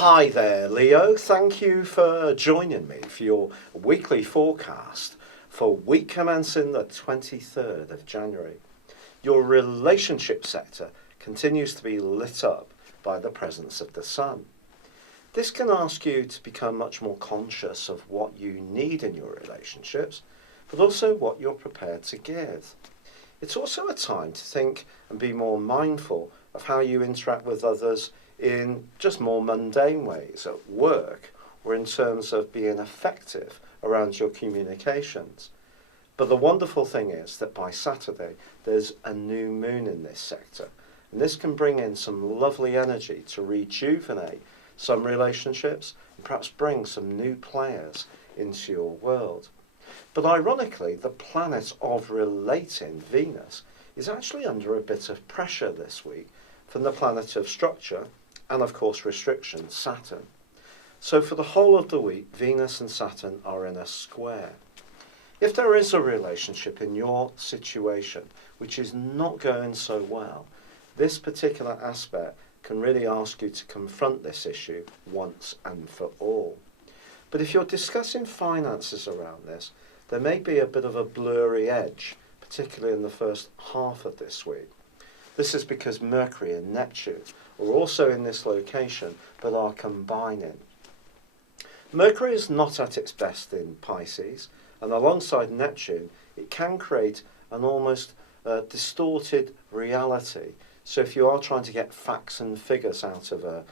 Hi there, Leo. Thank you for joining me for your weekly forecast for week commencing the 23rd of January. Your relationship sector continues to be lit up by the presence of the sun. This can ask you to become much more conscious of what you need in your relationships, but also what you're prepared to give. It's also a time to think and be more mindful of how you interact with others in just more mundane ways at work or in terms of being effective around your communications. But the wonderful thing is that by Saturday there's a new moon in this sector, and this can bring in some lovely energy to rejuvenate some relationships and perhaps bring some new players into your world. But ironically, the planet of relating, Venus, is actually under a bit of pressure this week from the planet of structure and of course restriction, Saturn. So for the whole of the week, Venus and Saturn are in a square. If there is a relationship in your situation which is not going so well, this particular aspect can really ask you to confront this issue once and for all. But if you're discussing finances around this, there may be a bit of a blurry edge, particularly in the first half of this week. This is because Mercury and Neptune are also in this location, but are combining. Mercury is not at its best in Pisces, and alongside Neptune, it can create an almost distorted reality. So if you are trying to get facts and figures out of a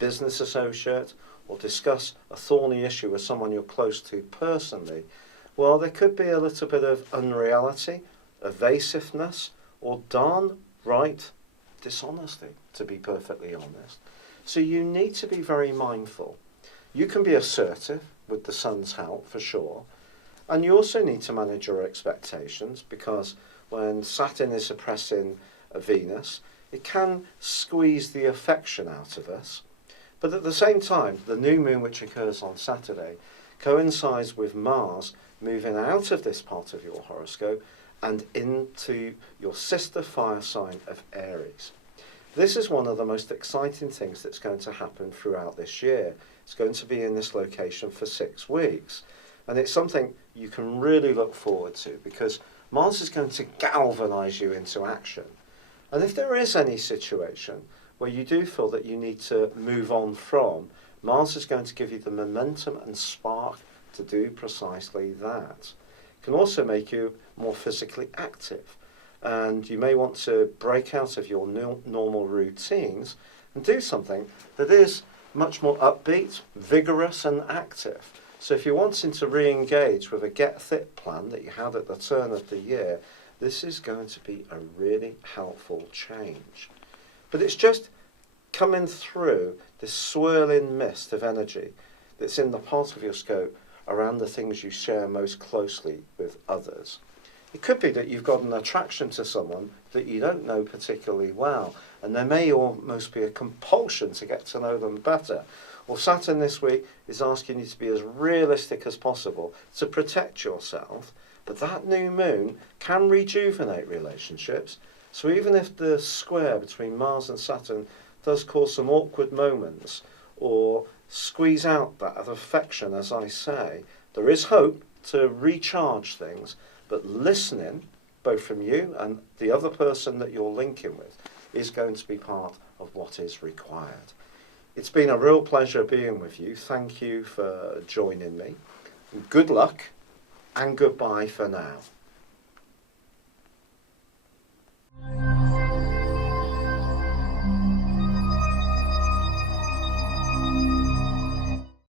business associate, or discuss a thorny issue with someone you're close to personally, well, there could be a little bit of unreality, evasiveness, or darn right dishonesty, to be perfectly honest. So you need to be very mindful. You can be assertive with the sun's help for sure, and you also need to manage your expectations, because when Saturn is oppressing Venus, it can squeeze the affection out of us. But at the same time, the new moon, which occurs on Saturday, coincides with Mars moving out of this part of your horoscope and into your sister fire sign of Aries. This is one of the most exciting things that's going to happen throughout this year. It's going to be in this location for 6 weeks. And it's something you can really look forward to, because Mars is going to galvanize you into action. And if there is any situation where you do feel that you need to move on from, Mars is going to give you the momentum and spark to do precisely that. It can also make you more physically active, and you may want to break out of your normal routines and do something that is much more upbeat, vigorous and active. So if you're wanting to re-engage with a get fit plan that you had at the turn of the year, this is going to be a really helpful change. But it's just coming through this swirling mist of energy that's in the part of your scope around the things you share most closely with others. It could be that you've got an attraction to someone that you don't know particularly well, and there may almost be a compulsion to get to know them better. Well, Saturn this week is asking you to be as realistic as possible to protect yourself, but that new moon can rejuvenate relationships. So even if the square between Mars and Saturn does cause some awkward moments, or squeeze out that of affection, as I say, there is hope to recharge things, but listening, both from you and the other person that you're linking with, is going to be part of what is required. It's been a real pleasure being with you. Thank you for joining me. Good luck and goodbye for now.